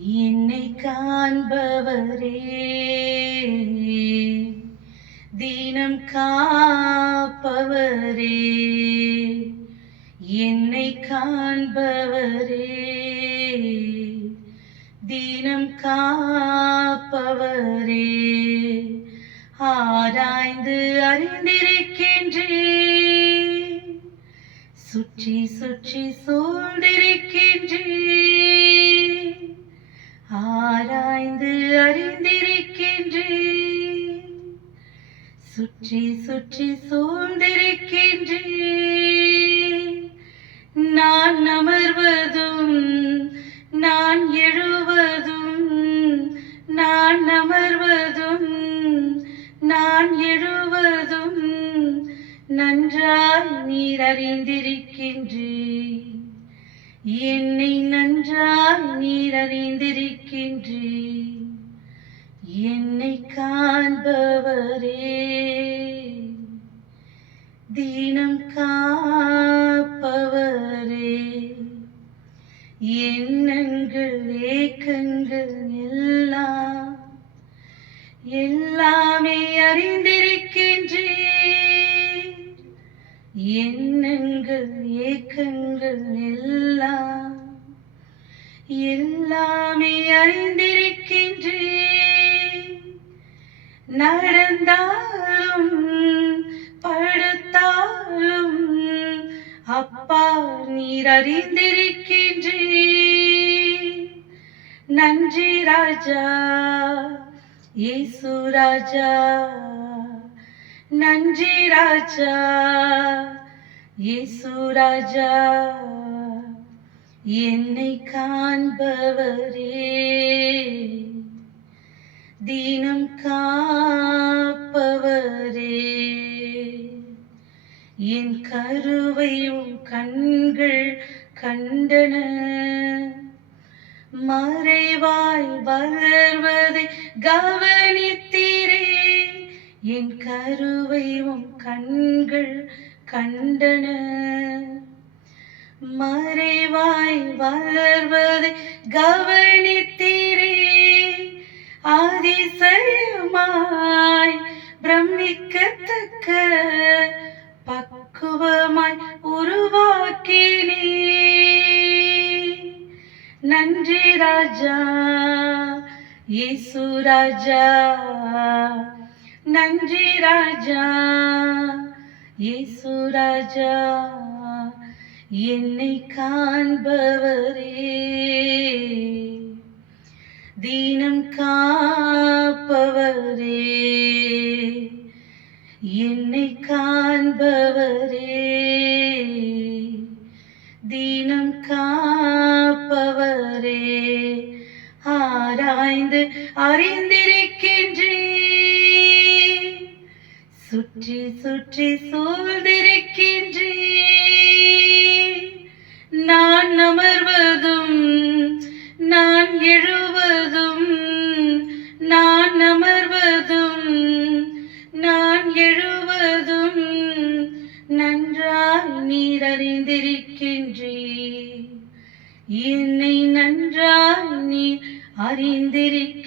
என்னை காண்பவரே, தினம் காப்பவரே, என்னை காண்பவரே, தினம் காப்பவரே, ஆராய்ந்து அறிந்திருக்கின்றேன், சுற்றி சுற்றி சூழ்ந்திருக்கின்றேன், ஆராய்ந்து அறிந்திருக்கின்றேன், சுற்றி சுற்றி சூழ்ந்திருக்கின்றேன். நான் அமர்வதும் நான் எழுவதும், நான் அமர்வதும் நான் எழுவதும் நன்றாய் நீர் அறிந்திருக்கின்றீர். என்னை நன்றாய் நீர் அறிந்திருக்கின்றீர். என்னை காண்பவரே, தினம் காப்பவரே, எண்ணங்கள் ஏக்கங்கள் எல்லாமே அறிந்திருக்கின்றேன். எண்ணங்கள் ஏக்கங்கள் எல்லாமே அறிந்திருக்கின்றேன். நடந்தாலும் படுத்தாலும் அப்பா நீர் அறிந்திருக்கின்றேன். நன்றி ராஜா இயேசு ராஜா, நன்றி ராஜா இயேசு ராஜா, என்னை காண்பவரே, தினம் காப்பவரே, என் கருவை உம் கண்கள் கண்டன, மறைவாய் வளர்வதை கவனித்தீரே. என் கருவை உம் கண்கள் கண்டன, மறைவாய் வளர்வதை கவனித்தீரே. அதிசயமாய் பிரமிக்கத்தக்க பக்குவமாய் உருவாக்கினே. நன்றி ராஜா இயேசு ராஜா, நன்றி ராஜா இயேசு ராஜா, என்னை காண்பவரே, தினம் காப்பவரே, என்னை காண்பவரே, தினம் காப்பவரே, ஆராய்ந்து அறிந்திருக்கின்றேன், சுற்றி சுற்றி சூழ்ந்திருக்கின்றேன். நான் அமர்வதும் நான் எழுவதும், நான் அமர்வதும் நான் எழுவதும் நன்றாய் நீர் அறிந்திருக்கின்றீர். என்னை நன்றாய் நீர் அறிந்திருக்கின்றீர்.